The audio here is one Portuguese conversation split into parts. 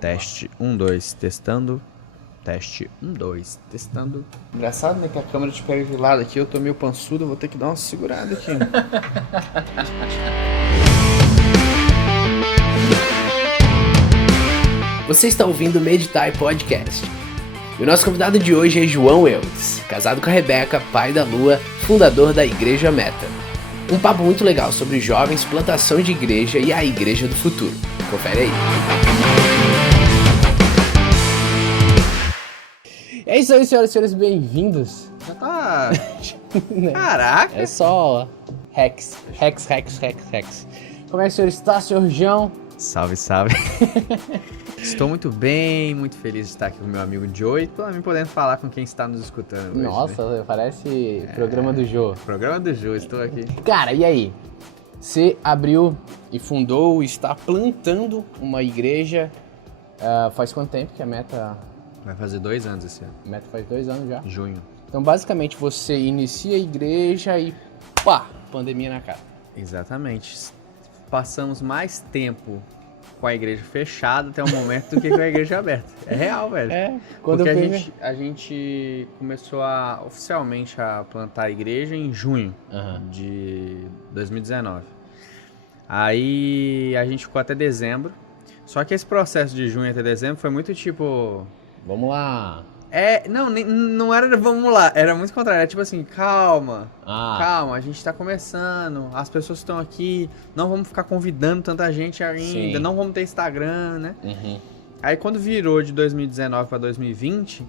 Teste 1, 2, testando. Teste 1, 2, testando. Engraçado, né, que a câmera te pega de lado aqui, eu tô meio pançudo, vou ter que dar uma segurada aqui. Você está ouvindo o Meditai Podcast. E o nosso convidado de hoje é João Eudes, casado com a Rebeca, pai da Lua, fundador da Igreja Meta. Um papo muito legal sobre jovens, plantação de igreja e a igreja do futuro. Confere aí. É isso aí, senhoras e senhores, bem-vindos. Já tá... Caraca! É só Rex. Como é que o senhor está, senhor João? Salve, salve. Estou muito bem, muito feliz de estar aqui com o meu amigo Joe e também podendo falar com quem está nos escutando hoje. Nossa, né? Parece programa do Jô. Programa do Joe, estou aqui. Cara, e aí? Você abriu e fundou, está plantando uma igreja. Faz quanto tempo que a Meta... Vai fazer 2 anos esse ano. A Meta faz 2 anos já. Junho. Então, basicamente, você inicia a igreja e pá, pandemia na cara. Exatamente. Passamos mais tempo com a igreja fechada até o momento do que com a igreja aberta. É real, velho. Quando porque a gente começou oficialmente a plantar a igreja em junho de 2019. Aí a gente ficou até dezembro. Só que esse processo de junho até dezembro foi muito tipo... Vamos lá. Não era vamos lá, era muito contrário, era tipo assim, calma, a gente tá começando, as pessoas estão aqui, não vamos ficar convidando tanta gente ainda, Sim. Não vamos ter Instagram, né? Uhum. Aí quando virou de 2019 pra 2020,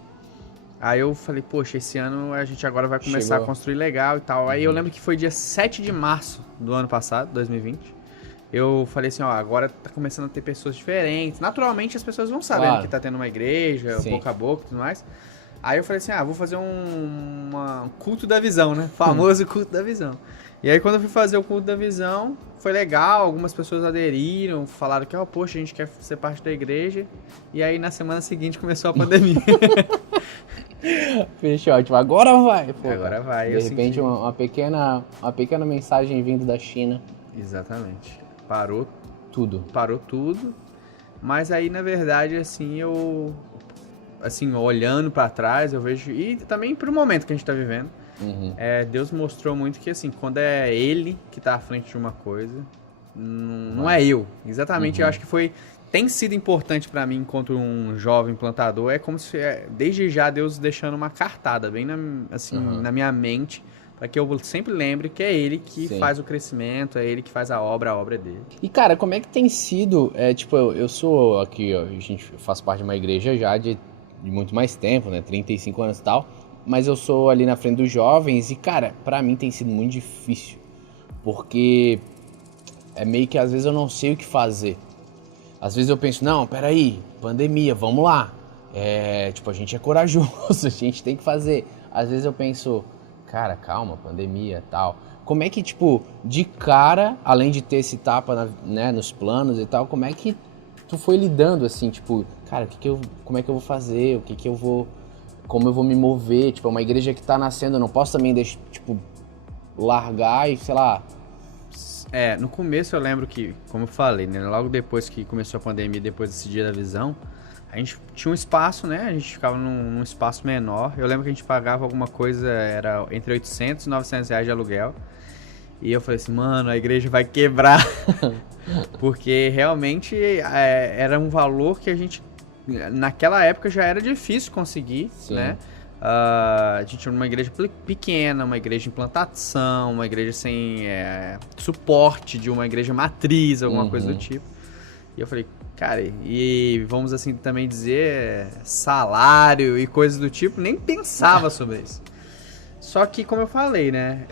aí eu falei, poxa, esse ano a gente agora vai começar a construir legal e tal. Aí eu lembro que foi dia 7 de março do ano passado, 2020. Eu falei assim, ó, agora tá começando a ter pessoas diferentes. Naturalmente as pessoas vão sabendo que tá tendo uma igreja, Sim. boca a boca e tudo mais. Aí eu falei assim, vou fazer um culto da visão, né? Famoso culto da visão. E aí quando eu fui fazer o culto da visão, foi legal, algumas pessoas aderiram, falaram que, poxa, a gente quer ser parte da igreja. E aí na semana seguinte começou a pandemia. Fechou, ótimo. Agora vai. Pô, agora vai. De repente uma pequena mensagem vindo da China. Exatamente. Parou tudo. Mas aí, na verdade, assim, olhando pra trás, eu vejo... E também pro momento que a gente tá vivendo, Deus mostrou muito que, assim, quando é Ele que tá à frente de uma coisa, não é eu. Exatamente, eu acho que tem sido importante pra mim, enquanto um jovem plantador, é como se, desde já, Deus deixando uma cartada bem na minha mente, para que eu sempre lembre que é Ele que faz o crescimento, é Ele que faz a obra é dele. E, cara, como é que tem sido... eu sou aqui, ó, faço parte de uma igreja já de muito mais tempo, né? 35 anos e tal. Mas eu sou ali na frente dos jovens e, cara, pra mim tem sido muito difícil. Porque é meio que, às vezes, eu não sei o que fazer. Às vezes eu penso, não, peraí, pandemia, vamos lá. A gente é corajoso, a gente tem que fazer. Às vezes eu penso... Cara, calma, pandemia e tal. Como é que, de cara, além de ter esse tapa nos planos e tal, como é que tu foi lidando, assim, cara, como é que eu vou fazer, como eu vou me mover, uma igreja que tá nascendo, eu não posso também deixar, largar e, sei lá... No começo eu lembro que, como eu falei, né, logo depois que começou a pandemia, depois desse dia da visão, a gente tinha um espaço, né? A gente ficava num espaço menor. Eu lembro que a gente pagava alguma coisa, era entre 800 e 900 reais de aluguel. E eu falei assim, mano, a igreja vai quebrar. Porque realmente era um valor que a gente, naquela época, já era difícil conseguir, né? A gente era uma igreja pequena, uma igreja em plantação, uma igreja sem suporte de uma igreja matriz, alguma coisa do tipo. E eu falei, cara, e vamos assim também dizer, salário e coisas do tipo, nem pensava sobre isso. Só que, como eu falei, né,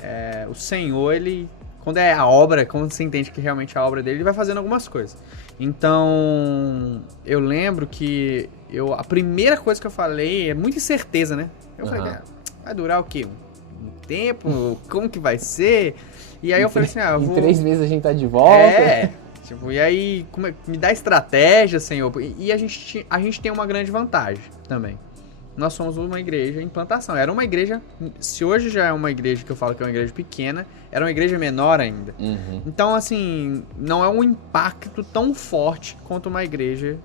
o Senhor, ele, quando é a obra, quando você entende que realmente é a obra dele, ele vai fazendo algumas coisas. Então, eu lembro que a primeira coisa que eu falei é muita incerteza, né? Eu falei, vai durar o quê? Um tempo? Como que vai ser? E aí eu falei assim, em 3 meses a gente tá de volta. E aí, me dá estratégia, Senhor. E a gente tem uma grande vantagem também. Nós somos uma igreja em plantação. Era uma igreja, se hoje já é uma igreja que eu falo que é uma igreja pequena, era uma igreja menor ainda. Então, assim, não é um impacto tão forte quanto uma igreja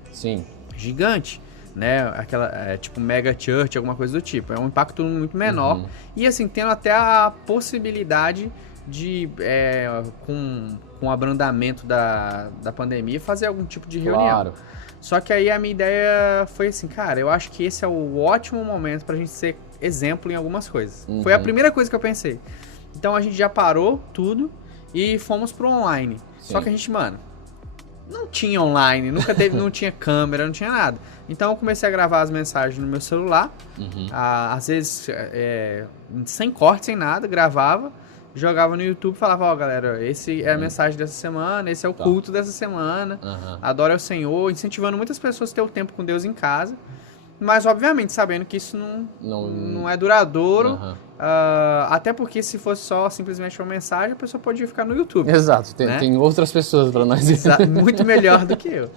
gigante, né? Aquela, tipo mega church, alguma coisa do tipo. É um impacto muito menor. E assim, tendo até a possibilidade de, com o abrandamento da pandemia, fazer algum tipo de reunião. Claro. Só que aí a minha ideia foi assim, cara, eu acho que esse é o ótimo momento pra gente ser exemplo em algumas coisas. Foi a primeira coisa que eu pensei. Então a gente já parou tudo e fomos pro online. Sim. Só que a gente, mano, não tinha online, nunca teve, não tinha câmera, não tinha nada. Então eu comecei a gravar as mensagens no meu celular, às vezes sem corte, sem nada, gravava, jogava no YouTube e falava, ó, galera, esse é a mensagem dessa semana, esse é o culto dessa semana, adore ao Senhor, incentivando muitas pessoas a ter o tempo com Deus em casa, mas obviamente sabendo que isso não é duradouro, até porque se fosse só simplesmente uma mensagem, a pessoa podia ficar no YouTube. Exato, né? Tem outras pessoas para nós. Muito melhor do que eu.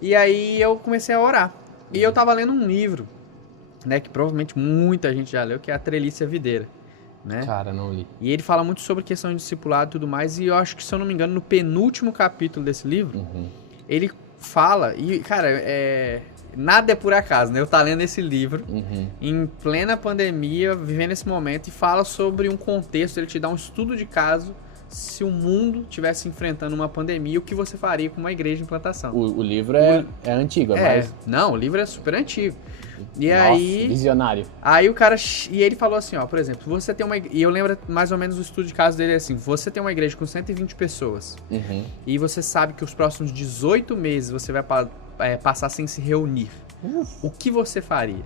E aí eu comecei a orar. E eu tava lendo um livro, né, que provavelmente muita gente já leu, que é a Trelícia Videira. Né? Cara, não li. E ele fala muito sobre questão de discipulado e tudo mais, e eu acho que, se eu não me engano, no penúltimo capítulo desse livro, ele fala, e cara, nada é por acaso, né? Eu tá lendo esse livro em plena pandemia, vivendo esse momento, e fala sobre um contexto, ele te dá um estudo de caso, se o mundo estivesse enfrentando uma pandemia, o que você faria com uma igreja em plantação. O livro é antigo, mas... Não, o livro é super antigo. E Nossa, aí, visionário. Aí o cara, e ele falou assim, ó, por exemplo, você tem uma, e eu lembro mais ou menos o estudo de caso dele assim, você tem uma igreja com 120 pessoas, e você sabe que os próximos 18 meses você vai passar sem se reunir. O que você faria?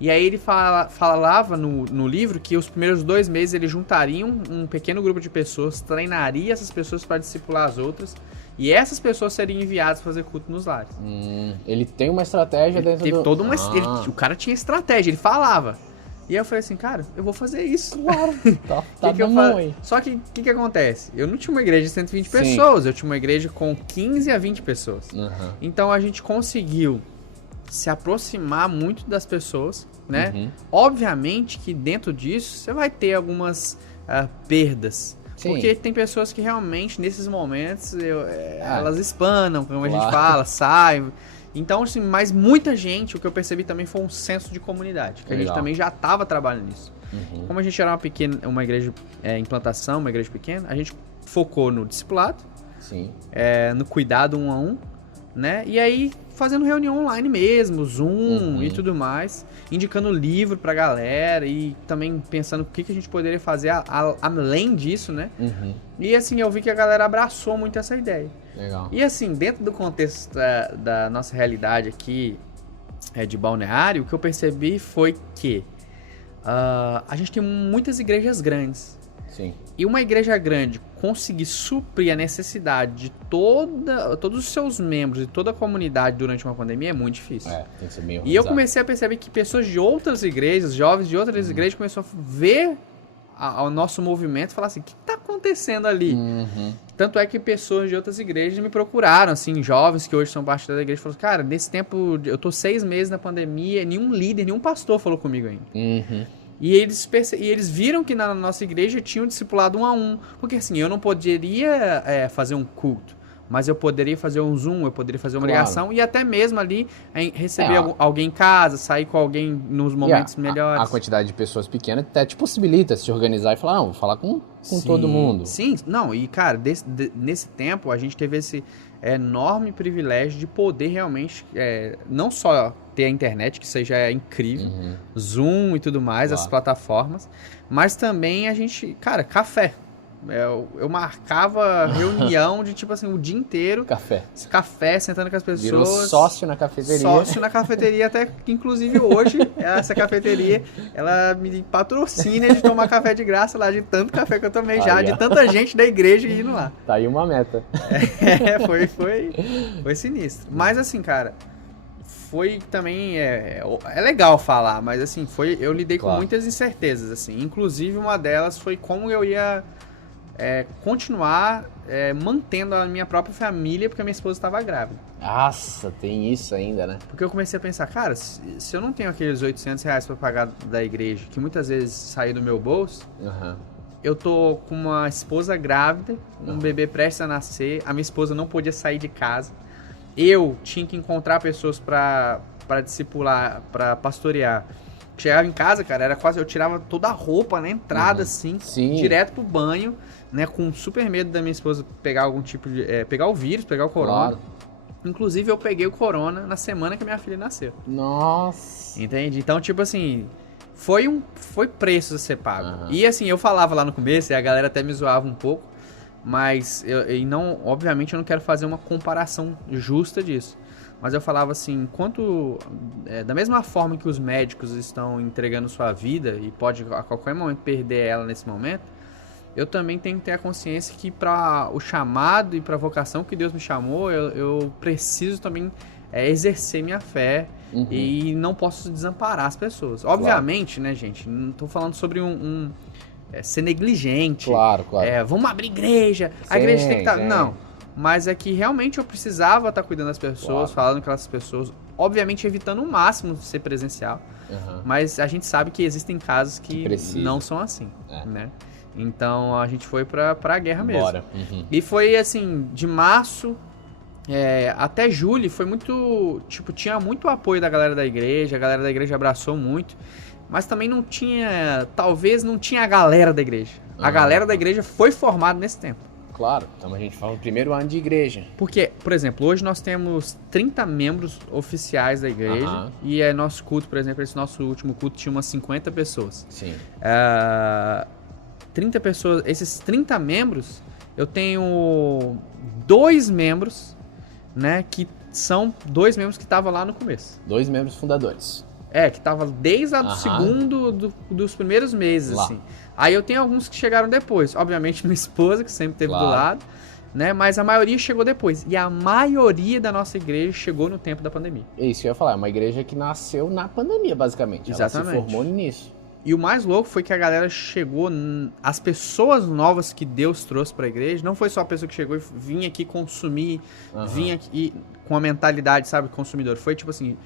E aí ele falava no livro que os primeiros 2 meses ele juntaria um pequeno grupo de pessoas, treinaria essas pessoas para discipular as outras, e essas pessoas seriam enviadas para fazer culto nos lares. Ele tem uma estratégia dentro teve do... toda uma, o cara tinha estratégia, ele falava. E aí eu falei assim, cara, eu vou fazer isso. Claro, tá bom aí. Só que o que acontece? Eu não tinha uma igreja de 120 pessoas, eu tinha uma igreja com 15 a 20 pessoas. Então a gente conseguiu se aproximar muito das pessoas, né? Obviamente que dentro disso você vai ter algumas perdas. Sim. Porque tem pessoas que realmente, nesses momentos, elas espanam, como a gente fala, saem. Então, assim, mas muita gente, o que eu percebi também foi um senso de comunidade, que a gente também já estava trabalhando nisso. Como a gente era uma igreja em plantação, uma igreja pequena, a gente focou no discipulado, no cuidado 1 a 1, né? E aí, fazendo reunião online mesmo, Zoom e tudo mais, indicando livro pra galera e também pensando o que a gente poderia fazer além disso, né? E assim, eu vi que a galera abraçou muito essa ideia. Legal. E assim, dentro do contexto da nossa realidade aqui, de Balneário, o que eu percebi foi que a gente tem muitas igrejas grandes. Sim. E uma igreja grande conseguir suprir a necessidade de todos os seus membros e toda a comunidade durante uma pandemia é muito difícil. Tem que ser bem organizado. E eu comecei a perceber que pessoas de outras igrejas, jovens de outras igrejas, começaram a ver o nosso movimento e falar assim, o que está acontecendo ali? Tanto é que pessoas de outras igrejas me procuraram, assim, jovens que hoje são parte da igreja, falaram, cara, nesse tempo, eu tô 6 meses na pandemia, nenhum líder, nenhum pastor falou comigo ainda. E eles viram que na nossa igreja tinha um discipulado 1 a 1. Porque assim, eu não poderia fazer um culto, mas eu poderia fazer um Zoom, eu poderia fazer uma ligação e até mesmo ali receber alguém em casa, sair com alguém nos momentos melhores. A quantidade de pessoas pequenas até te possibilita se organizar e falar, vou falar com todo mundo. Sim, não, e cara, nesse tempo a gente teve esse enorme privilégio de poder realmente, não só ter a internet, que isso já é incrível, Zoom e tudo mais, as plataformas, mas também a gente, cara, café. Eu marcava reunião de tipo assim, o dia inteiro. Café, sentando com as pessoas. Virou sócio na cafeteria. Sócio na cafeteria, até que inclusive hoje, essa cafeteria, ela me patrocina de tomar café de graça lá, de tanto café que eu tomei de tanta gente da igreja indo lá. Tá aí uma meta. Foi sinistro. Mas assim, cara, foi também, é legal falar, mas assim, eu lidei com muitas incertezas, assim. Inclusive uma delas foi como eu ia continuar mantendo a minha própria família, porque a minha esposa estava grávida. Nossa, tem isso ainda, né? Porque eu comecei a pensar, cara, se eu não tenho aqueles R$800 para pagar da igreja, que muitas vezes saiu do meu bolso, eu tô com uma esposa grávida, um bebê prestes a nascer, a minha esposa não podia sair de casa, eu tinha que encontrar pessoas pra discipular, pra pastorear. Chegava em casa, cara, era quase, eu tirava toda a roupa na entrada, assim, Sim. direto pro banho, né, com super medo da minha esposa pegar algum tipo de, pegar o vírus, pegar o corona. Claro. Inclusive, eu peguei o corona na semana que a minha filha nasceu. Nossa. Entende? Então, tipo assim, foi preço a ser pago. E assim, eu falava lá no começo, e a galera até me zoava um pouco, mas obviamente eu não quero fazer uma comparação justa disso. Mas eu falava assim, da mesma forma que os médicos estão entregando sua vida e pode a qualquer momento perder ela nesse momento, eu também tenho que ter a consciência que para o chamado e para a vocação que Deus me chamou, eu preciso também exercer minha fé e não posso desamparar as pessoas. Obviamente, né, gente, não tô falando sobre ser negligente. Claro. Vamos abrir igreja, a igreja tem que estar... Não, mas é que realmente eu precisava estar cuidando das pessoas, falando com aquelas pessoas, obviamente evitando o máximo de ser presencial, mas a gente sabe que existem casos que não são assim, né? Então a gente foi pra guerra mesmo. Bora. E foi assim, de março até julho, foi muito, tipo, tinha muito apoio da galera da igreja, a galera da igreja abraçou muito, mas também talvez não tinha a galera da igreja. A galera da igreja foi formada nesse tempo. Claro, então a gente fala do primeiro ano de igreja. Porque, por exemplo, hoje nós temos 30 membros oficiais da igreja e nosso culto, por exemplo, esse nosso último culto tinha umas 50 pessoas. Sim. 30 pessoas, esses 30 membros, eu tenho 2 membros, né, que são 2 membros que estavam lá no começo. 2 membros fundadores. Que tava desde lá do segundo, dos primeiros meses, assim. Aí eu tenho alguns que chegaram depois. Obviamente, minha esposa, que sempre esteve do lado, né? Mas a maioria chegou depois. E a maioria da nossa igreja chegou no tempo da pandemia. É isso que eu ia falar. É uma igreja que nasceu na pandemia, basicamente. Exatamente. Ela se formou nisso. E o mais louco foi que a galera chegou... As pessoas novas que Deus trouxe pra igreja, não foi só a pessoa que chegou e vinha aqui consumir, vinha aqui com a mentalidade, sabe, consumidor. Foi tipo assim...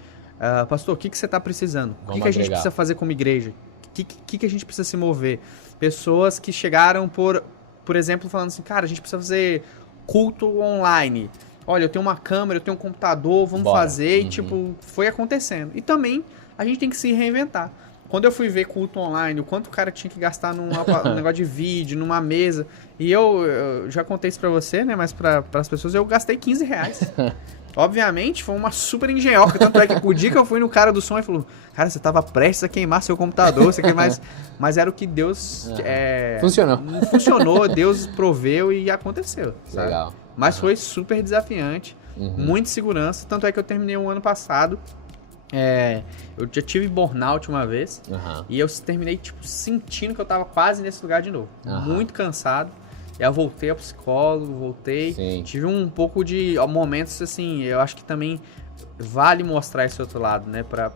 pastor, o que você está precisando? O que a gente precisa fazer como igreja? O que a gente precisa se mover? Pessoas que chegaram, por exemplo, falando assim, cara, a gente precisa fazer culto online. Olha, eu tenho uma câmera, eu tenho um computador, vamos fazer. E, tipo, foi acontecendo. E também, a gente tem que se reinventar. Quando eu fui ver culto online, o quanto o cara tinha que gastar num negócio de vídeo, numa mesa. E eu já contei isso pra você, né? Mas para as pessoas, eu gastei R$15. Obviamente, foi uma super engenhoca, tanto é que o dia que eu fui no cara do som, ele falou, cara, você tava prestes a queimar seu computador, você queimar... Mas era o que Deus... Funcionou, Deus proveu e aconteceu, sabe? Legal. Mas foi super desafiante, muita segurança, tanto é que eu terminei o ano passado, eu já tive burnout uma vez, e eu terminei, tipo, sentindo que eu tava quase nesse lugar de novo, muito cansado. E eu voltei ao psicólogo, tive um pouco de momentos assim, eu acho que também vale mostrar esse outro lado, né, para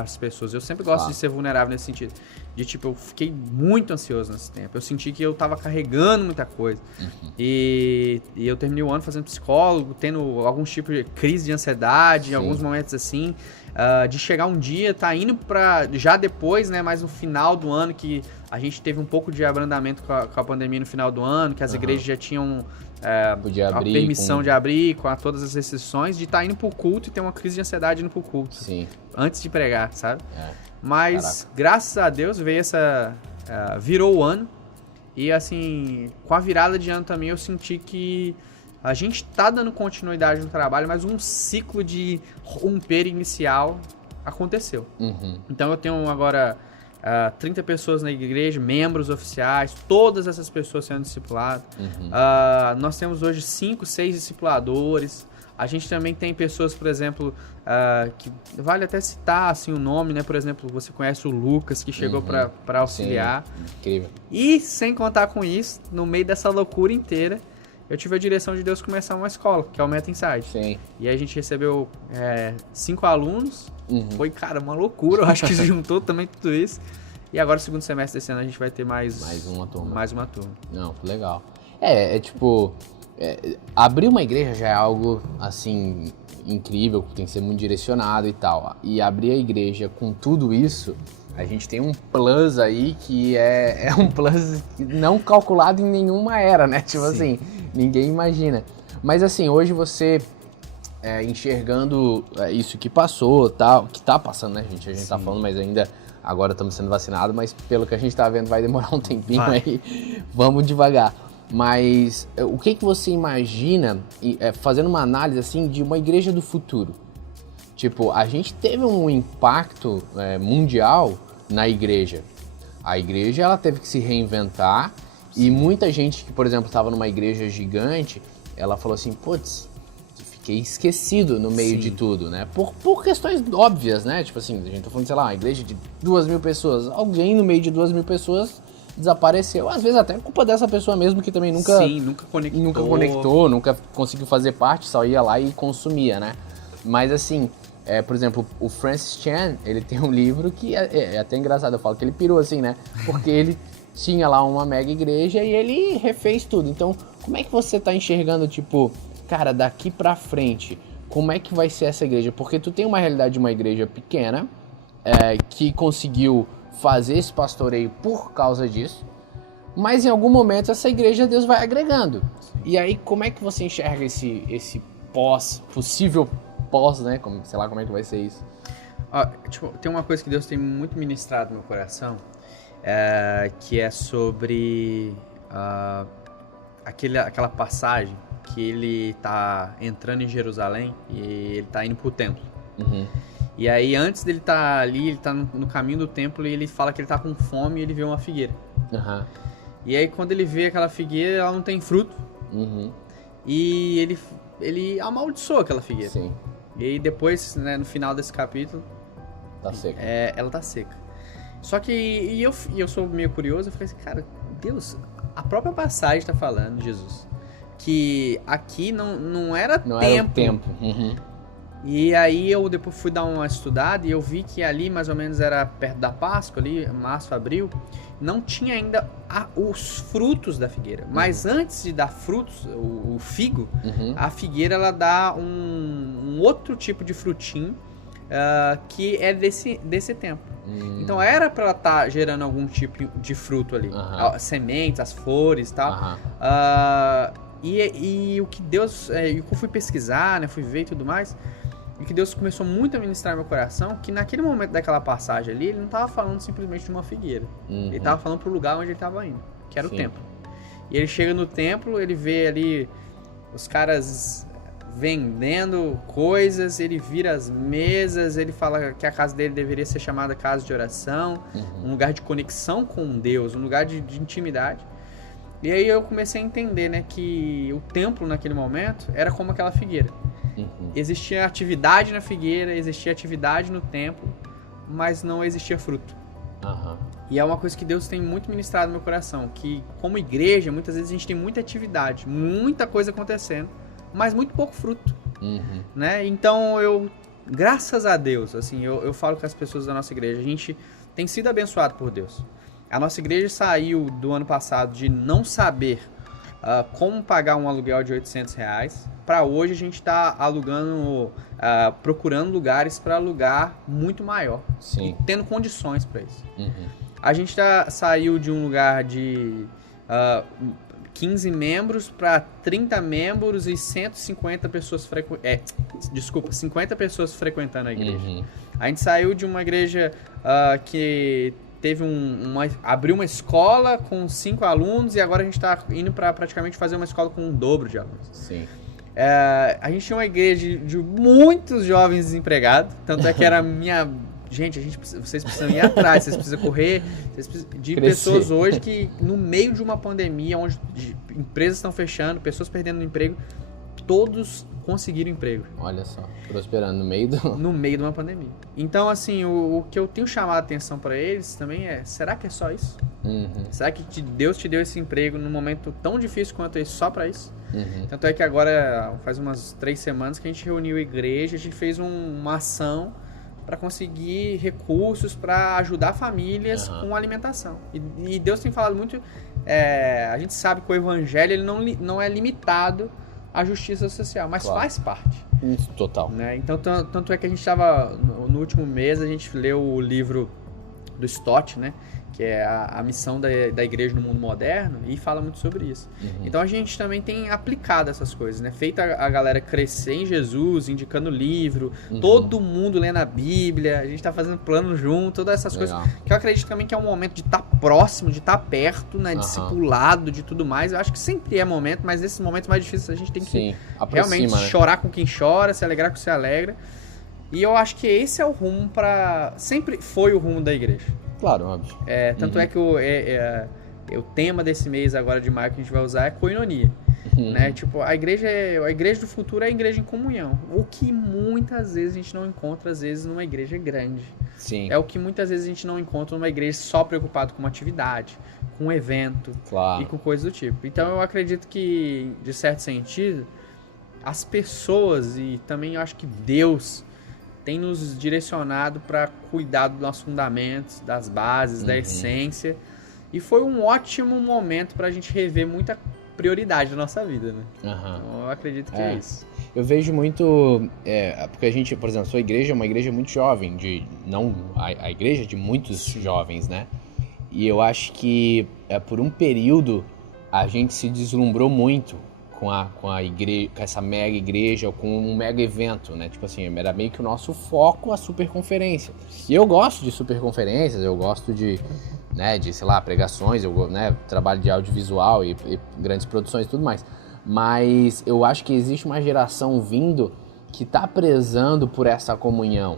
as pessoas. Eu sempre gosto de ser vulnerável nesse sentido. De tipo, eu fiquei muito ansioso nesse tempo. Eu senti que eu tava carregando muita coisa. E eu terminei o ano fazendo psicólogo, tendo alguns tipos de crise de ansiedade, em alguns momentos assim. De chegar um dia, tá indo pra... Já depois, né, mais no final do ano, que a gente teve um pouco de abrandamento com a pandemia no final do ano, que as igrejas já tinham a permissão de abrir, com todas as restrições, de estar indo pro culto e ter uma crise de ansiedade indo pro culto. Sim. Antes de pregar, sabe? Mas, graças a Deus, veio virou o ano. E, assim, com a virada de ano também, eu senti que a gente tá dando continuidade no trabalho, mas um ciclo de romper inicial aconteceu. Então, eu tenho agora 30 pessoas na igreja, membros oficiais, todas essas pessoas sendo discipuladas. Nós temos hoje 5, 6 discipuladores. A gente também tem pessoas, por exemplo, que vale até citar assim, o nome, né? Por exemplo, você conhece o Lucas, que chegou para auxiliar. Sim, incrível. E, sem contar com isso, no meio dessa loucura inteira, eu tive a direção de Deus começar uma escola, que é o Meta Inside. Sim. E aí a gente recebeu 5 alunos. Foi, cara, uma loucura. Eu acho que juntou também tudo isso. E agora, no segundo semestre desse ano, a gente vai ter mais uma turma. Não, legal. Tipo... abrir uma igreja já é algo, assim, incrível, tem que ser muito direcionado e tal. E abrir a igreja com tudo isso, a gente tem um plus aí que é um plus não calculado em nenhuma era, né? Tipo assim, ninguém imagina. Mas assim, hoje você enxergando isso que passou, tal, que tá passando, né, gente? A gente tá falando, mas ainda agora estamos sendo vacinados, mas pelo que a gente tá vendo vai demorar um tempinho aí. Vamos devagar. Mas o que você imagina, fazendo uma análise assim de uma igreja do futuro? Tipo, a gente teve um impacto mundial na igreja. A igreja ela teve que se reinventar. E muita gente que, por exemplo, estava numa igreja gigante, ela falou assim, putz, fiquei esquecido no meio de tudo, né? Por questões óbvias, né? Tipo assim, a gente tá falando, sei lá, uma igreja de 2.000 pessoas. Alguém no meio de 2.000 pessoas desapareceu. Às vezes até culpa dessa pessoa mesmo, que também nunca conectou, nunca conseguiu fazer parte, só ia lá e consumia, né? Mas assim, por exemplo, o Francis Chan, ele tem um livro que é até engraçado, eu falo que ele pirou assim, né? Porque ele tinha lá uma mega igreja e ele refez tudo. Então, como é que você tá enxergando, tipo, cara, daqui pra frente, como é que vai ser essa igreja? Porque tu tem uma realidade de uma igreja pequena, que conseguiu fazer esse pastoreio por causa disso, mas em algum momento essa igreja Deus vai agregando. E aí, como é que você enxerga esse possível pós, né? Sei lá como é que vai ser isso. Tipo, tem uma coisa que Deus tem muito ministrado no meu coração, que é sobre aquela passagem que ele tá entrando em Jerusalém e ele tá indo pro templo. Uhum. E aí, antes dele estar ali, ele tá no caminho do templo e ele fala que ele tá com fome e ele vê uma figueira. Uhum. E aí, quando ele vê aquela figueira, ela não tem fruto. Uhum. E ele amaldiçoa aquela figueira. Sim. E aí, depois, né, no final desse capítulo, tá seca. Ela tá seca. Só que eu sou meio curioso, eu falei assim, cara, Deus, a própria passagem tá falando, Jesus, que aqui não era tempo. Era o tempo. Uhum. E aí eu depois fui dar uma estudada e eu vi que ali mais ou menos era perto da Páscoa, ali, março, abril, não tinha ainda os frutos da figueira. Mas antes de dar frutos, o figo, a figueira ela dá um outro tipo de frutinho que é desse tempo. Então era para ela estar gerando algum tipo de fruto ali. As sementes, as flores e tal. E o que Deus... e o que eu fui pesquisar, né, fui ver e tudo mais... E que Deus começou muito a ministrar no meu coração, que naquele momento daquela passagem ali, ele não estava falando simplesmente de uma figueira. Ele estava falando pro lugar onde ele estava indo, que era o templo. E ele chega no templo, ele vê ali os caras vendendo coisas, ele vira as mesas, ele fala que a casa dele deveria ser chamada casa de oração, um lugar de conexão com Deus, um lugar de intimidade. E aí eu comecei a entender, né, que o templo naquele momento era como aquela figueira. Existia atividade na figueira, existia atividade no templo, mas não existia fruto. E é uma coisa que Deus tem muito ministrado no meu coração, que como igreja, muitas vezes a gente tem muita atividade, muita coisa acontecendo, mas muito pouco fruto. Né? Então graças a Deus, assim, eu falo com as pessoas da nossa igreja, a gente tem sido abençoado por Deus. A nossa igreja saiu do ano passado de não saber como pagar um aluguel de R$800, para hoje a gente está alugando, procurando lugares para alugar muito maior. Sim. E tendo condições para isso. A gente saiu de um lugar de 15 membros para 30 membros e 150 pessoas 50 pessoas frequentando a igreja. A gente saiu de uma igreja que teve abriu uma escola com 5 alunos e agora a gente está indo para praticamente fazer uma escola com um dobro de alunos. Sim. A gente tinha uma igreja de muitos jovens desempregados, tanto é que era minha... Gente, vocês precisam ir atrás, vocês precisam correr, de Crescer. Pessoas hoje que no meio de uma pandemia, onde empresas estão fechando, pessoas perdendo emprego, todos conseguiram emprego. Olha só, prosperando no meio de uma pandemia. Então, assim, o que eu tenho chamado a atenção para eles também será que é só isso? Será que Deus te deu esse emprego num momento tão difícil quanto esse só para isso? Tanto é que agora, faz umas 3 semanas que a gente reuniu a igreja, a gente fez uma ação para conseguir recursos para ajudar famílias com alimentação. E Deus tem falado muito, a gente sabe que o evangelho ele não é limitado à justiça social, mas faz parte. Total. Né? Então, tanto é que a gente estava, no último mês, a gente leu o livro do Stott, né? que é a missão da igreja no mundo moderno, e fala muito sobre isso. Então a gente também tem aplicado essas coisas, né? Feito a galera crescer em Jesus, indicando livro, todo mundo lendo a Bíblia, a gente tá fazendo plano junto, todas essas coisas. Que eu acredito também que é um momento de estar próximo, de estar perto, né? Discipulado, de tudo mais. Eu acho que sempre é momento, mas nesses momentos mais difíceis a gente tem que realmente chorar com quem chora, se alegrar com quem se alegra. E eu acho que esse é o rumo sempre foi o rumo da igreja. Claro, óbvio. Tanto é que o tema desse mês agora de maio que a gente vai usar é koinonia. Né? Tipo, a igreja do futuro é a igreja em comunhão. O que muitas vezes a gente não encontra, às vezes, numa igreja grande. Sim. É o que muitas vezes a gente não encontra numa igreja só preocupado com uma atividade, com um evento e com coisas do tipo. Então eu acredito que, de certo sentido, as pessoas e também eu acho que Deus tem nos direcionado para cuidar dos nossos fundamentos, das bases, da essência. E foi um ótimo momento para a gente rever muita prioridade da nossa vida, né? Então eu acredito que é isso. Eu vejo muito, porque a gente, por exemplo, sua igreja é uma igreja muito jovem, a igreja de muitos jovens, né? E eu acho que por um período a gente se deslumbrou muito com a igreja, com essa mega igreja, com um mega evento, né? Tipo assim, era meio que o nosso foco a superconferência. E eu gosto de superconferências, eu gosto de, sei lá, pregações, eu trabalho de audiovisual e grandes produções e tudo mais. Mas eu acho que existe uma geração vindo que tá prezando por essa comunhão.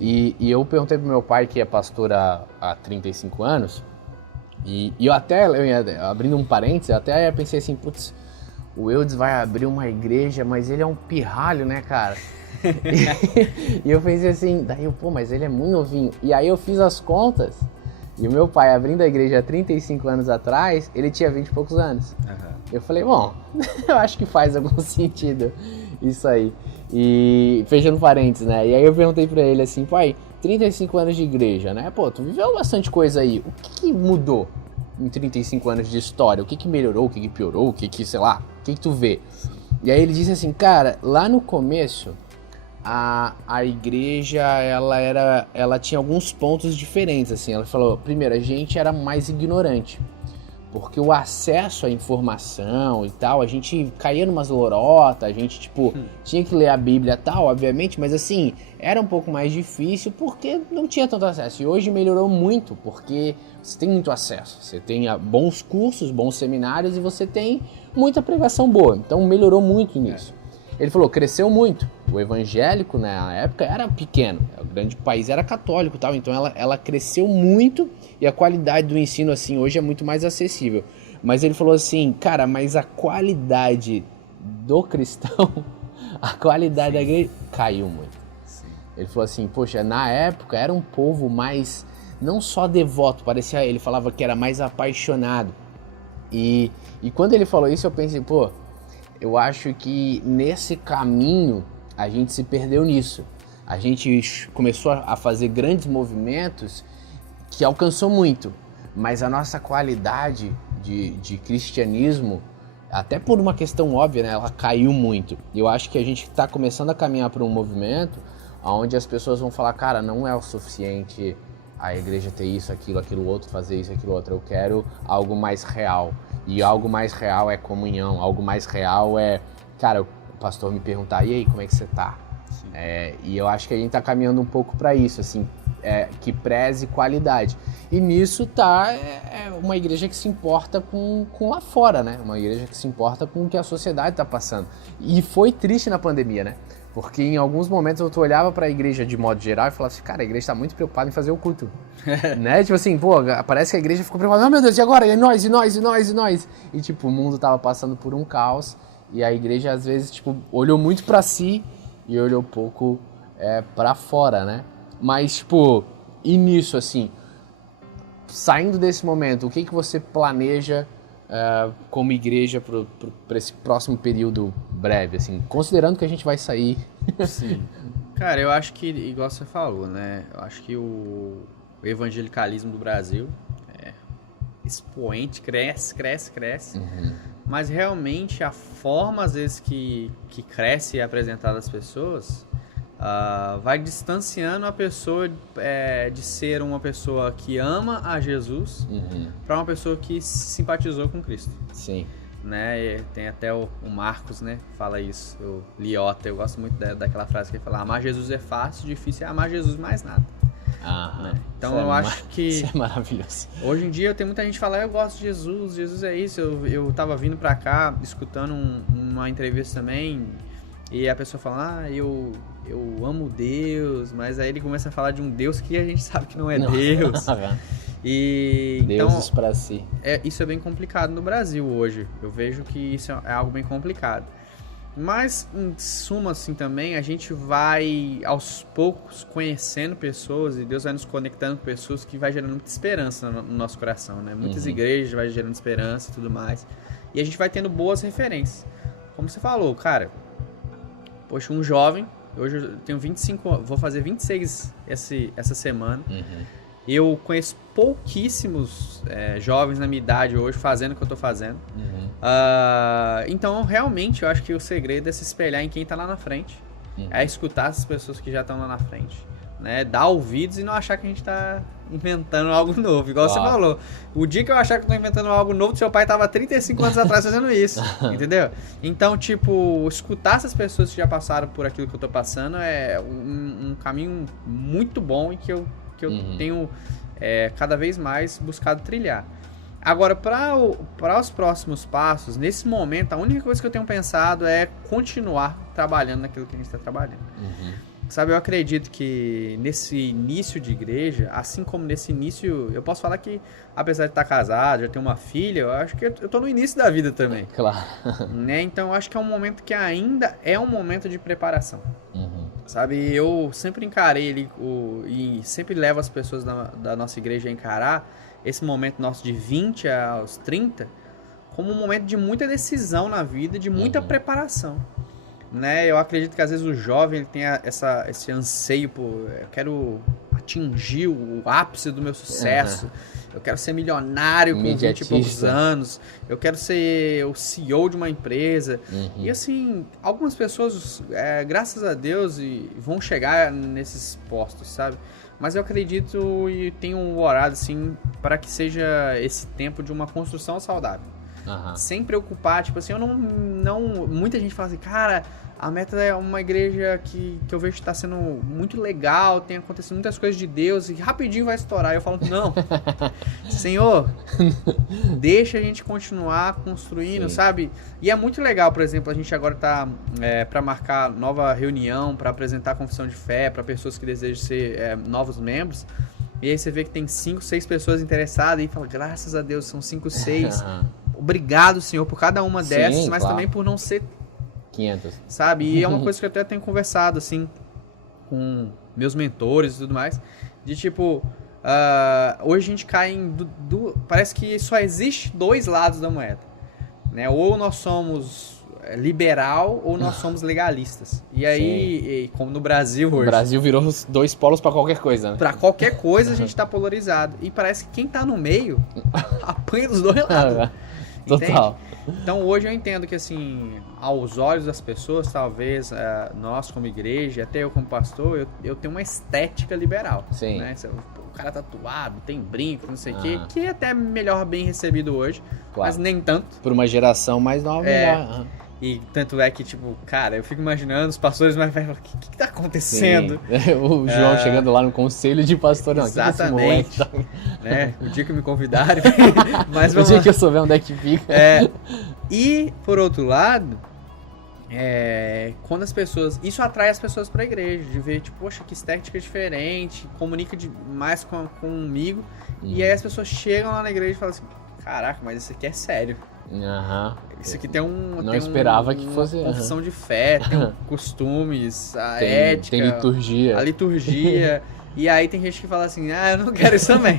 E eu perguntei pro meu pai, que é pastor há 35 anos, e eu abrindo um parênteses, até pensei assim, putz, o Eudes vai abrir uma igreja, mas ele é um pirralho, né, cara? E eu pensei assim, mas ele é muito novinho. E aí eu fiz as contas, e o meu pai abrindo a igreja há 35 anos atrás, ele tinha 20 e poucos anos. Eu falei, bom, eu acho que faz algum sentido isso aí. E fechando parênteses, né? E aí eu perguntei pra ele assim, pai, 35 anos de igreja, né? Pô, tu viveu bastante coisa aí. O que mudou em 35 anos de história? O que melhorou? O que piorou? O que sei lá, o que tu vê? E aí ele disse assim, cara, lá no começo, a igreja, ela tinha alguns pontos diferentes, assim. Ela falou, primeiro, a gente era mais ignorante, porque o acesso à informação e tal, a gente caía numas lorotas, a gente, tinha que ler a Bíblia e tal, obviamente, mas assim, era um pouco mais difícil porque não tinha tanto acesso. E hoje melhorou muito, porque você tem muito acesso, você tem bons cursos, bons seminários e você tem muita pregação boa, então melhorou muito nisso. Ele falou, cresceu muito, o evangélico, né, na época era pequeno, o grande país era católico e tal, então ela cresceu muito e a qualidade do ensino, assim, hoje é muito mais acessível. Mas ele falou assim, cara, mas a qualidade do cristão, a qualidade da igreja caiu muito. Ele falou assim, poxa, na época era um povo mais, não só devoto, parecia, ele falava que era mais apaixonado. E quando ele falou isso, eu pensei, eu acho que nesse caminho a gente se perdeu nisso. A gente começou a fazer grandes movimentos que alcançou muito, mas a nossa qualidade de cristianismo, até por uma questão óbvia, né, ela caiu muito. E eu acho que a gente está começando a caminhar para um movimento onde as pessoas vão falar, cara, não é o suficiente a igreja ter isso, aquilo outro, fazer isso, aquilo outro. Eu quero algo mais real. E algo mais real é comunhão, algo mais real é, cara, o pastor me perguntar, e aí, como é que você tá? E eu acho que a gente tá caminhando um pouco para isso, assim, que preze qualidade. E nisso tá uma igreja que se importa com lá fora, né? Uma igreja que se importa com o que a sociedade tá passando. E foi triste na pandemia, né? Porque em alguns momentos eu olhava para a igreja de modo geral e falava assim, cara, a igreja está muito preocupada em fazer o culto. Né? Tipo assim, parece que a igreja ficou preocupada, oh meu Deus, e agora? E nós? E tipo, o mundo tava passando por um caos e a igreja às vezes, olhou muito para si e olhou pouco para fora, né? Mas, e nisso, assim, saindo desse momento, o que você planeja como igreja para esse próximo período breve, assim, considerando que a gente vai sair? Sim. Cara, eu acho que, igual você falou, né? Eu acho que o evangelicalismo do Brasil é expoente, cresce. Mas realmente a forma, às vezes, que cresce e é apresentada às pessoas, vai distanciando a pessoa de ser uma pessoa que ama a Jesus para uma pessoa que simpatizou com Cristo. Sim. Né? E tem até o Marcos, né? Fala isso, o Liota, eu gosto muito daquela frase que ele fala: amar Jesus é fácil, difícil é amar Jesus mais nada. Né? Então eu acho que isso é maravilhoso. Hoje em dia tem muita gente que fala: eu gosto de Jesus, Jesus é isso. Eu tava vindo pra cá, escutando uma entrevista também, e a pessoa fala: eu amo Deus, mas aí ele começa a falar de um Deus que a gente sabe que não é Deus. E deuses então, pra si. Isso é bem complicado no Brasil hoje. Eu vejo que isso é algo bem complicado. Mas, em suma, assim, também, a gente vai, aos poucos, conhecendo pessoas, e Deus vai nos conectando com pessoas que vai gerando muita esperança no nosso coração, né? Muitas igrejas vai gerando esperança e tudo mais. E a gente vai tendo boas referências. Como você falou, cara, poxa, um jovem, hoje eu tenho 25, vou fazer 26 essa semana. Eu conheço pouquíssimos jovens na minha idade hoje fazendo o que eu tô fazendo. Então, realmente, eu acho que o segredo é se espelhar em quem tá lá na frente. É escutar essas pessoas que já estão lá na frente. Né? Dar ouvidos e não achar que a gente tá inventando algo novo. Igual você falou. O dia que eu achar que eu tô inventando algo novo, seu pai tava 35 anos atrás fazendo isso. Entendeu? Então, tipo, escutar essas pessoas que já passaram por aquilo que eu tô passando é um caminho muito bom e que eu tenho cada vez mais buscado trilhar. Agora, para os próximos passos, nesse momento, a única coisa que eu tenho pensado é continuar trabalhando naquilo que a gente está trabalhando. Sabe, eu acredito que nesse início de igreja, assim como nesse início, eu posso falar que, apesar de estar casado, já ter uma filha, eu acho que eu estou no início da vida também. Claro. Né? Então, eu acho que é um momento que ainda é um momento de preparação. Sabe, eu sempre encarei ele e sempre levo as pessoas da nossa igreja a encarar esse momento nosso de 20 aos 30 como um momento de muita decisão na vida, de muita preparação. Né? Eu acredito que às vezes o jovem ele tem esse anseio por eu quero atingir o ápice do meu sucesso, eu quero ser milionário com 20 e poucos anos, eu quero ser o CEO de uma empresa. E assim, algumas pessoas, graças a Deus, vão chegar nesses postos, sabe? Mas eu acredito e tenho orado assim para que seja esse tempo de uma construção saudável. Sem preocupar, tipo assim, eu não muita gente fala assim, cara, a meta é uma igreja que eu vejo que está sendo muito legal, tem acontecido muitas coisas de Deus e rapidinho vai estourar. Eu falo, não, Senhor, deixa a gente continuar construindo, sabe? E é muito legal, por exemplo, a gente agora tá para marcar nova reunião, para apresentar a confissão de fé para pessoas que desejam ser novos membros. E aí você vê que tem 5, 6 pessoas interessadas e fala, graças a Deus, são 5, 6. Obrigado, Senhor, por cada uma dessas, mas também por não ser 500. Sabe? E é uma coisa que eu até tenho conversado, assim, com meus mentores e tudo mais, de tipo, hoje a gente cai em... parece que só existe 2 lados da moeda, né? Ou nós somos liberal ou nós somos legalistas. E aí, como no Brasil hoje... O Brasil virou 2 polos pra qualquer coisa, né? Pra qualquer coisa a gente tá polarizado. E parece que quem tá no meio apanha dos 2 lados. Total. Então hoje eu entendo que assim, aos olhos das pessoas, talvez nós como igreja, até eu como pastor, eu tenho uma estética liberal. Sim. Né? O cara tatuado, tem brinco, não sei o quê, que é até melhor bem recebido hoje, mas nem tanto. Por uma geração mais nova, melhor. E tanto é que, tipo, cara, eu fico imaginando os pastores mais velhos, o que tá acontecendo? O João chegando lá no conselho de pastor, não, exatamente. Que esse né? O dia que me convidarem. Mas o dia que eu souber onde é que fica. E, por outro lado, quando as pessoas... Isso atrai as pessoas pra igreja, de ver, tipo, poxa, que estética diferente, comunica mais comigo. E aí as pessoas chegam lá na igreja e falam assim, caraca, mas isso aqui é sério. Isso aqui tem não esperava que fosse uma confissão de fé, tem costumes, a ética, tem liturgia. A liturgia. E aí tem gente que fala assim, eu não quero isso também.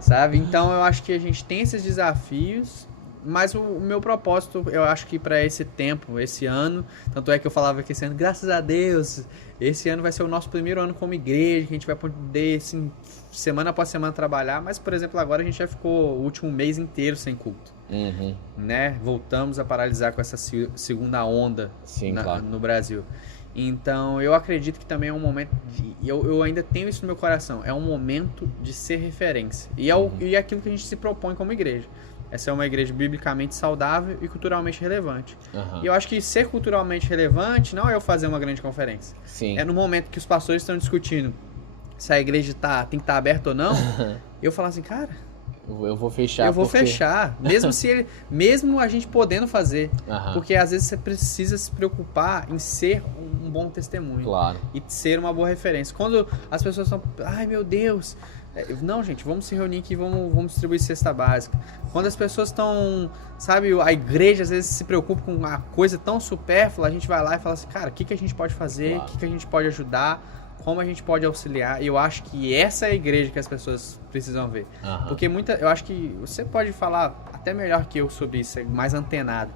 Sabe? Então eu acho que a gente tem esses desafios, mas o meu propósito, eu acho que para esse tempo, esse ano, tanto é que eu falava que esse ano, graças a Deus, esse ano vai ser o nosso primeiro ano como igreja, que a gente vai poder, assim, semana após semana trabalhar, mas, por exemplo, agora a gente já ficou o último mês inteiro sem culto. Né? Voltamos a paralisar com essa segunda onda no Brasil. Então, eu acredito que também é um momento, eu ainda tenho isso no meu coração, é um momento de ser referência. E é aquilo que a gente se propõe como igreja. Essa é uma igreja biblicamente saudável e culturalmente relevante. E eu acho que ser culturalmente relevante não é eu fazer uma grande conferência. Sim. É no momento que os pastores estão discutindo se a igreja tem que estar aberta ou não, eu falo assim, cara... Eu vou fechar. Eu vou fechar, mesmo a gente podendo fazer. Porque às vezes você precisa se preocupar em ser um bom testemunho. Claro. E ser uma boa referência. Quando as pessoas estão, ai meu Deus, não gente, vamos se reunir aqui, vamos distribuir cesta básica. Quando as pessoas estão, sabe, a igreja às vezes se preocupa com uma coisa tão supérflua, a gente vai lá e fala assim, cara, o que a gente pode fazer, o que a gente pode ajudar, como a gente pode auxiliar. E eu acho que essa é a igreja que as pessoas precisam ver. Porque eu acho que você pode falar até melhor que eu sobre isso, é mais antenado.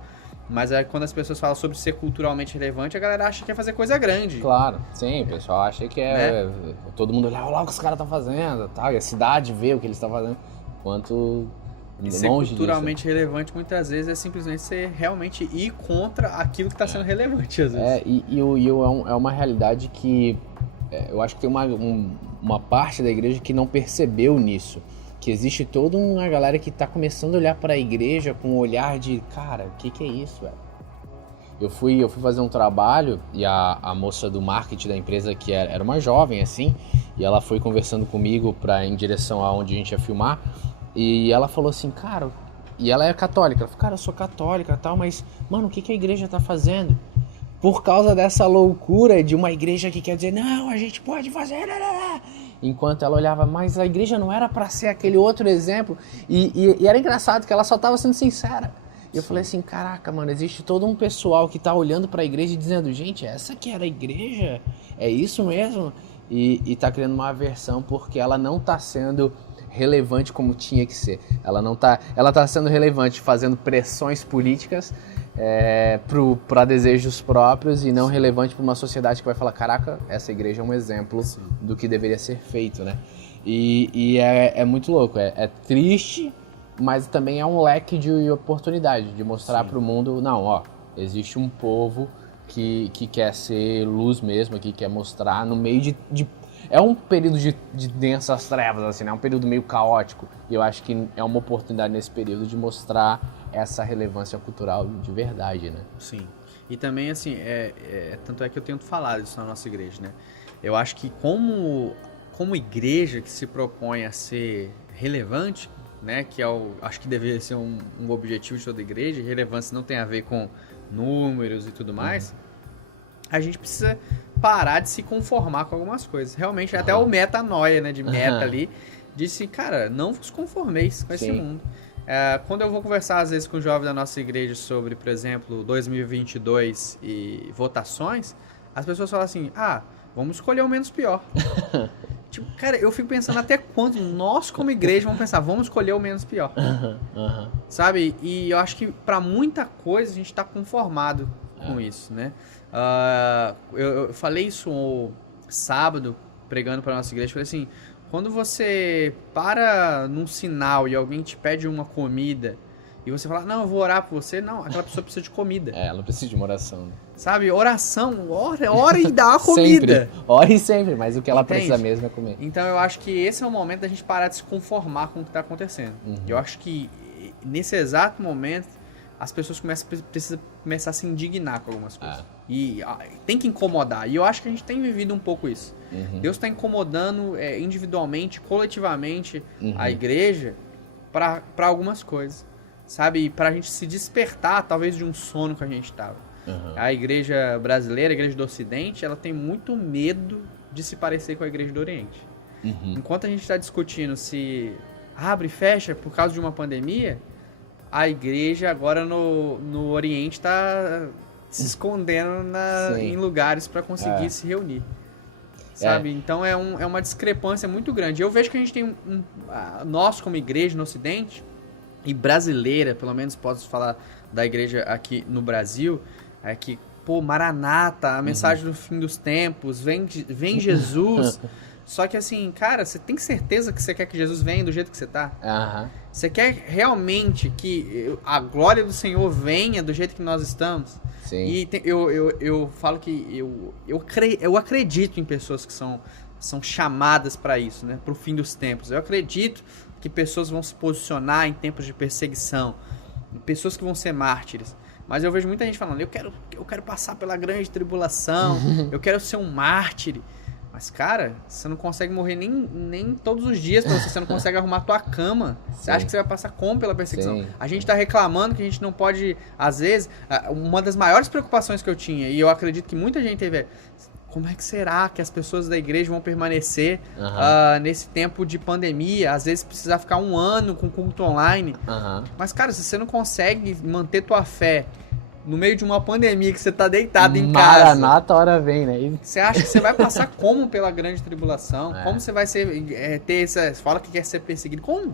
Mas quando as pessoas falam sobre ser culturalmente relevante, a galera acha que é fazer coisa grande. Claro, sim, o pessoal acha que é... Todo mundo olha lá o que os caras estão fazendo, tal, e a cidade vê o que eles estão fazendo. Enquanto... E ser culturalmente relevante muitas vezes é simplesmente ser realmente ir contra aquilo que está sendo relevante às vezes. É uma realidade que... eu acho que tem uma parte da igreja que não percebeu nisso. Que existe toda uma galera que tá começando a olhar para a igreja com um olhar de, cara, o que é isso, velho? Eu fui fazer um trabalho e a moça do marketing da empresa, que era uma jovem, assim, e ela foi conversando comigo em direção aonde a gente ia filmar, e ela falou assim, cara, e ela é católica, ela falou, cara, eu sou católica e tal, mas, mano, o que a igreja tá fazendo? Por causa dessa loucura de uma igreja que quer dizer, não, a gente pode fazer... Enquanto ela olhava, mas a igreja não era para ser aquele outro exemplo. E era engraçado que ela só estava sendo sincera. E eu falei assim, caraca, mano, existe todo um pessoal que tá olhando para a igreja e dizendo, gente, essa que era a igreja? É isso mesmo? E tá criando uma aversão porque ela não tá sendo relevante como tinha que ser. Ela tá sendo relevante fazendo pressões políticas para desejos próprios e não relevante para uma sociedade que vai falar, caraca, essa igreja é um exemplo do que deveria ser feito, né? E é muito louco, é triste, mas também é um leque de oportunidade, de mostrar para o mundo, não, ó, existe um povo que quer ser luz mesmo, que quer mostrar no meio de é um período de densas trevas, assim, né? É um período meio caótico. E eu acho que é uma oportunidade nesse período de mostrar essa relevância cultural de verdade, né? Sim. E também, assim, tanto é que eu tenho falado isso na nossa igreja, né? Eu acho que como igreja que se propõe a ser relevante, né? Que acho que deveria ser um objetivo de toda igreja. Relevância não tem a ver com números e tudo mais. A gente precisa parar de se conformar com algumas coisas. Realmente, até o metanoia, né, de meta ali, disse, cara, não vos conformeis com esse mundo. Quando eu vou conversar, às vezes, com jovens da nossa igreja sobre, por exemplo, 2022 e votações, as pessoas falam assim, vamos escolher o menos pior. Tipo, cara, eu fico pensando até quando nós, como igreja, vamos pensar, vamos escolher o menos pior. Sabe? E eu acho que para muita coisa a gente está conformado com isso, né? Eu falei isso sábado, pregando para nossa igreja, falei assim, quando você para num sinal e alguém te pede uma comida e você fala, não, eu vou orar por você, não, aquela pessoa precisa de comida. Ela precisa de uma oração. Sabe, oração, ora e dá a comida. Sempre, ore sempre, mas o que ela precisa mesmo é comer. Então eu acho que esse é o momento da gente parar de se conformar com o que está acontecendo. Eu acho que nesse exato momento as pessoas precisam começar a se indignar com algumas coisas. E tem que incomodar. E eu acho que a gente tem vivido um pouco isso. Deus está incomodando individualmente, coletivamente a igreja para algumas coisas. Sabe? Para a gente se despertar, talvez, de um sono que a gente estava. A igreja brasileira, a igreja do Ocidente, ela tem muito medo de se parecer com a igreja do Oriente. Enquanto a gente está discutindo se abre e fecha por causa de uma pandemia, a igreja agora no Oriente está se escondendo em lugares para conseguir se reunir. Sabe? Então é uma discrepância muito grande. Eu vejo que a gente tem nós como igreja no Ocidente, e brasileira, pelo menos posso falar da igreja aqui no Brasil, é que, Maranata, a mensagem do fim dos tempos, vem Jesus. Só que assim, cara, você tem certeza que você quer que Jesus venha do jeito que você tá? Você quer realmente que a glória do Senhor venha do jeito que nós estamos? Sim. E eu falo que eu acredito em pessoas que são chamadas para isso, né? Para o fim dos tempos. Eu acredito que pessoas vão se posicionar em tempos de perseguição, pessoas que vão ser mártires. Mas eu vejo muita gente falando, eu quero passar pela grande tribulação, eu quero ser um mártir. Mas, cara, você não consegue morrer nem todos os dias pra você não consegue arrumar tua cama. Você acha que você vai passar como pela perseguição? Sim. A gente tá reclamando que a gente não pode, às vezes, uma das maiores preocupações que eu tinha, e eu acredito que muita gente teve, como é que será que as pessoas da igreja vão permanecer nesse tempo de pandemia? Às vezes precisar ficar 1 ano com culto online. Mas, cara, se você não consegue manter tua fé no meio de uma pandemia que você tá deitado em casa... Maranata, a hora vem, né? Você acha que você vai passar como pela grande tribulação? Como você vai ter essa... Fala que quer ser perseguido. Como?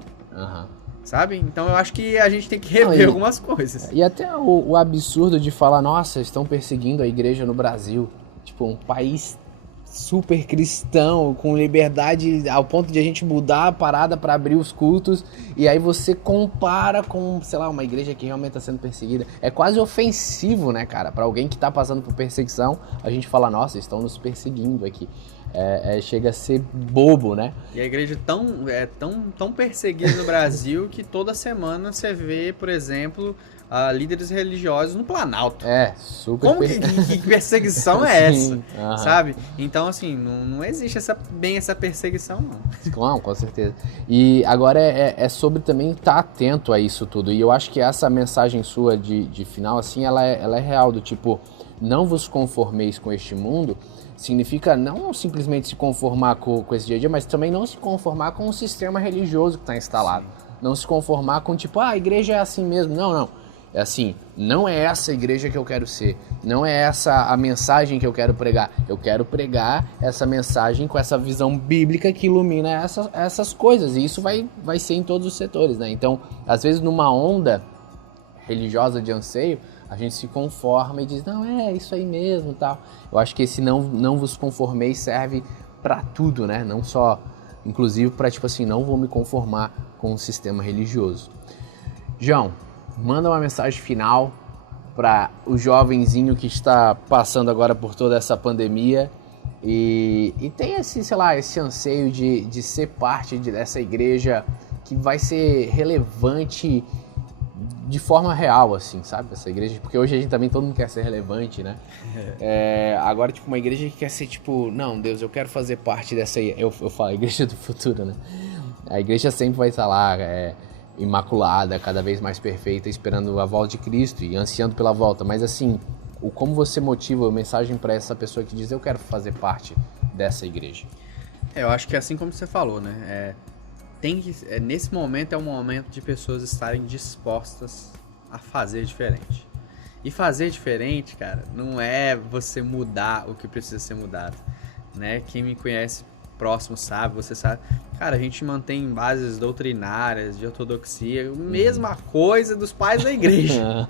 Sabe? Então eu acho que a gente tem que rever algumas coisas. E até o absurdo de falar, nossa, estão perseguindo a igreja no Brasil. Tipo, um país super cristão, com liberdade ao ponto de a gente mudar a parada para abrir os cultos, e aí você compara com, sei lá, uma igreja que realmente está sendo perseguida. É quase ofensivo, né, cara? Para alguém que está passando por perseguição, a gente fala, nossa, estão nos perseguindo aqui. Chega a ser bobo, né? E a igreja tão perseguida no Brasil que toda semana você vê, por exemplo, líderes religiosos no Planalto. Super. Como que perseguição é essa? Sabe? Então, assim, não existe essa perseguição, não. Não, com certeza. E agora é sobre também estar atento a isso tudo. E eu acho que essa mensagem sua de final, assim, ela é real, do tipo, não vos conformeis com este mundo. Significa não simplesmente se conformar com esse dia a dia, mas também não se conformar com o sistema religioso que está instalado. Sim. Não se conformar com tipo, a igreja é assim mesmo. Não. É assim, não é essa a igreja que eu quero ser. Não é essa a mensagem que eu quero pregar. Eu quero pregar essa mensagem com essa visão bíblica que ilumina essas coisas. E isso vai ser em todos os setores, né? Então, às vezes numa onda religiosa de anseio, a gente se conforma e diz, não, é isso aí mesmo, tal. Eu acho que esse não vos conformeis serve para tudo, né? Não só, inclusive, para tipo assim, não vou me conformar com o sistema religioso. João, manda uma mensagem final para o jovenzinho que está passando agora por toda essa pandemia e tem esse, sei lá, esse anseio de ser parte dessa igreja que vai ser relevante de forma real, assim, sabe? Essa igreja, porque hoje a gente também, todo mundo quer ser relevante, né? Agora, tipo, uma igreja que quer ser, tipo, não, Deus, eu quero fazer parte dessa, eu falo, a igreja do futuro, né? A igreja sempre vai estar lá, imaculada, cada vez mais perfeita, esperando a volta de Cristo e ansiando pela volta, mas assim, como você motiva a mensagem para essa pessoa que diz, eu quero fazer parte dessa igreja? Eu acho que é assim como você falou, né? Nesse momento é um momento de pessoas estarem dispostas a fazer diferente. E fazer diferente, cara, não é você mudar o que precisa ser mudado, né? Quem me conhece próximo sabe, você sabe. Cara, a gente mantém bases doutrinárias, de ortodoxia, mesma coisa dos pais da igreja.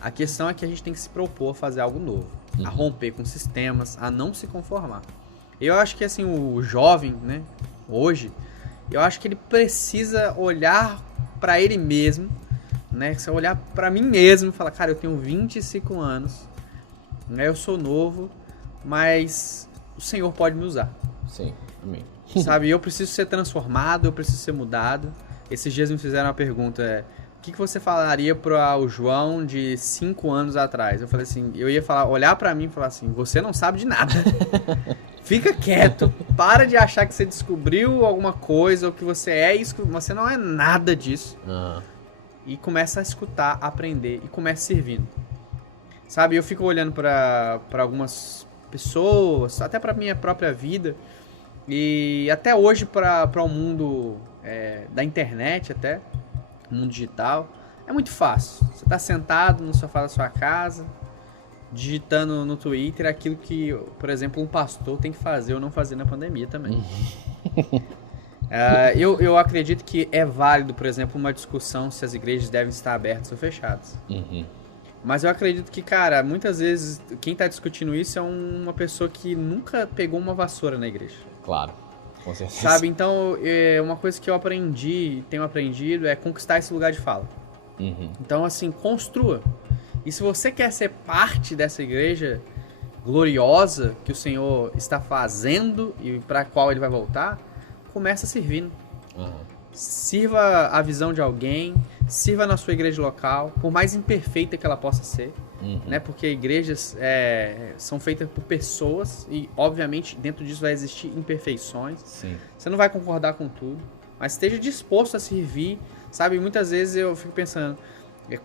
A questão é que a gente tem que se propor a fazer algo novo, a romper com sistemas, a não se conformar. Eu acho que assim, o jovem, né, hoje, eu acho que ele precisa olhar para ele mesmo, né? Se eu olhar para mim mesmo e falar, cara, eu tenho 25 anos, né? Eu sou novo, mas o Senhor pode me usar. Sim, amém. Sabe, eu preciso ser transformado, eu preciso ser mudado. Esses dias me fizeram uma pergunta, o que você falaria para o João de 5 anos atrás? Eu falei assim, eu ia olhar para mim e falar assim, você não sabe de nada. Fica quieto, para de achar que você descobriu alguma coisa, ou que você é isso, você não é nada disso. E começa a escutar, aprender e começa servindo. Sabe, eu fico olhando para algumas pessoas, até para minha própria vida, e até hoje para o mundo da internet, até, o mundo digital, é muito fácil. Você está sentado no sofá da sua casa, digitando no Twitter aquilo que, por exemplo, um pastor tem que fazer ou não fazer na pandemia também. Eu acredito que é válido, por exemplo, uma discussão se as igrejas devem estar abertas ou fechadas. Mas eu acredito que, cara, muitas vezes quem está discutindo isso é uma pessoa que nunca pegou uma vassoura na igreja. Claro, com certeza. Sabe, então, uma coisa que eu tenho aprendido, é conquistar esse lugar de fala. Então, assim, construa. E se você quer ser parte dessa igreja gloriosa que o Senhor está fazendo e para a qual ele vai voltar, começa servindo. Sirva a visão de alguém, sirva na sua igreja local, por mais imperfeita que ela possa ser, né? Porque igrejas são feitas por pessoas e, obviamente, dentro disso vai existir imperfeições. Sim. Você não vai concordar com tudo, mas esteja disposto a servir, sabe? Muitas vezes eu fico pensando,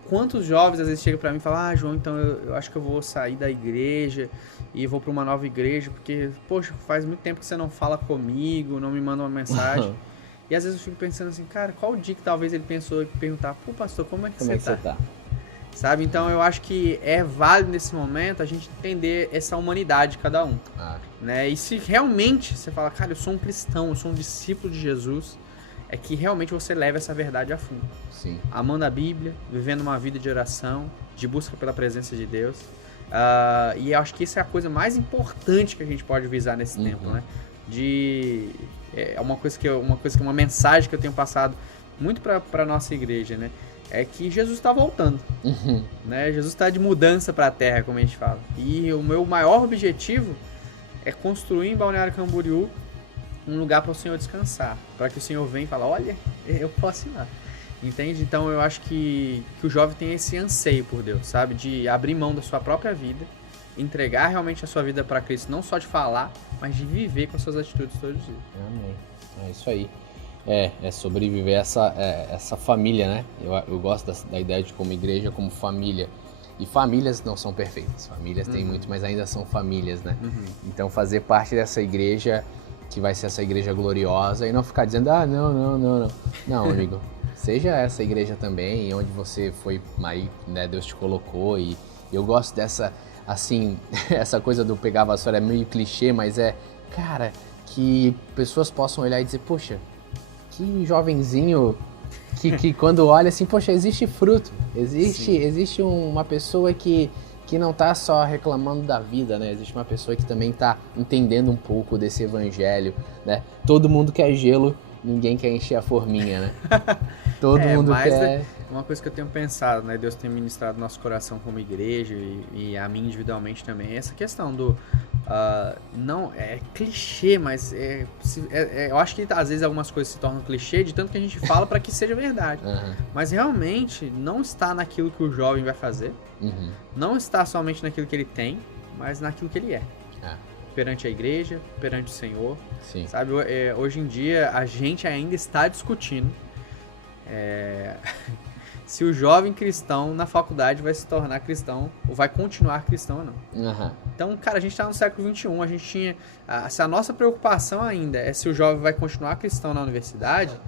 quantos jovens às vezes chegam pra mim e falam, João, então eu acho que eu vou sair da igreja e vou pra uma nova igreja, porque, poxa, faz muito tempo que você não fala comigo, não me manda uma mensagem. E às vezes eu fico pensando assim, cara, qual o dia que talvez ele pensou em perguntar, pô, pastor, como é que você tá? Sabe? Então eu acho que é válido nesse momento a gente entender essa humanidade de cada um. Né? E se realmente você fala, cara, eu sou um cristão, eu sou um discípulo de Jesus, é que realmente você leva essa verdade a fundo. Sim. Amando a Bíblia, vivendo uma vida de oração, de busca pela presença de Deus. E eu acho que isso é a coisa mais importante que a gente pode visar nesse tempo, né? Uma mensagem que eu tenho passado muito para nossa igreja, né? É que Jesus está voltando, né? Jesus está de mudança para a terra, como a gente fala. E o meu maior objetivo é construir em Balneário Camboriú um lugar para o Senhor descansar, para que o Senhor venha e fale, olha, eu posso ir lá. Entende? Então eu acho que o jovem tem esse anseio por Deus, sabe? De abrir mão da sua própria vida, entregar realmente a sua vida para Cristo, não só de falar, mas de viver com as suas atitudes todos os dias. Amém. É isso aí. É sobreviver essa família, né? Eu gosto da ideia de como igreja, como família. E famílias não são perfeitas. Famílias tem muito, mas ainda são famílias, né? Então fazer parte dessa igreja, que vai ser essa igreja gloriosa, e não ficar dizendo, não. Não, amigo. Seja essa igreja também, onde você foi, aí, né, Deus te colocou. E eu gosto dessa, assim, essa coisa do pegar a vassoura é meio clichê, mas cara, que pessoas possam olhar e dizer, poxa, que jovenzinho que quando olha assim, poxa, existe fruto, existe uma pessoa que não tá só reclamando da vida, né? Existe uma pessoa que também tá entendendo um pouco desse evangelho, né? Todo mundo quer gelo, ninguém quer encher a forminha, né? Todo mundo quer... Uma coisa que eu tenho pensado, né? Deus tem ministrado no nosso coração como igreja e a mim individualmente também, é essa questão do... não, é clichê, mas eu acho que às vezes algumas coisas se tornam clichê de tanto que a gente fala para que seja verdade. Mas realmente não está naquilo que o jovem vai fazer, não está somente naquilo que ele tem, mas naquilo que ele é. Perante a igreja, perante o Senhor. Sim. Sabe, hoje em dia a gente ainda está discutindo se o jovem cristão na faculdade vai se tornar cristão ou vai continuar cristão ou não. Então, cara, a gente está no século XXI, a gente tinha... se a nossa preocupação ainda é se o jovem vai continuar cristão na universidade,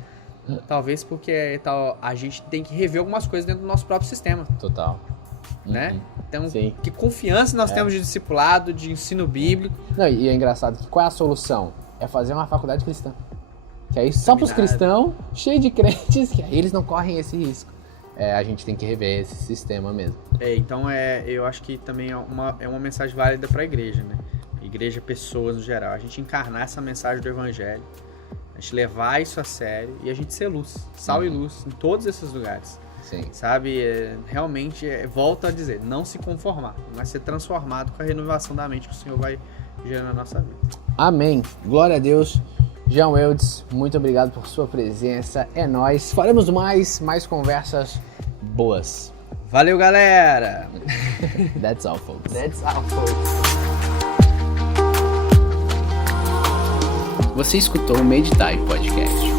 talvez porque a gente tem que rever algumas coisas dentro do nosso próprio sistema. Total. Né? Então, que confiança nós temos de discipulado, de ensino bíblico. Não, e é engraçado que qual é a solução? É fazer uma faculdade cristã. Que aí só para os cristãos, cheio de crentes, que aí eles não correm esse risco. A gente tem que rever esse sistema mesmo. Então eu acho que também é uma mensagem válida para a igreja, né? Igreja, pessoas no geral. A gente encarnar essa mensagem do evangelho, a gente levar isso a sério e a gente ser luz, sal e luz em todos esses lugares. Sim. Sabe, realmente, volto a dizer, não se conformar, mas ser transformado com a renovação da mente que o Senhor vai gerar na nossa vida. Amém. Glória a Deus. João Eudes, muito obrigado por sua presença. É nóis. Faremos mais conversas boas. Valeu, galera! That's all, folks. That's all, folks. Você escutou o Meditai Podcast.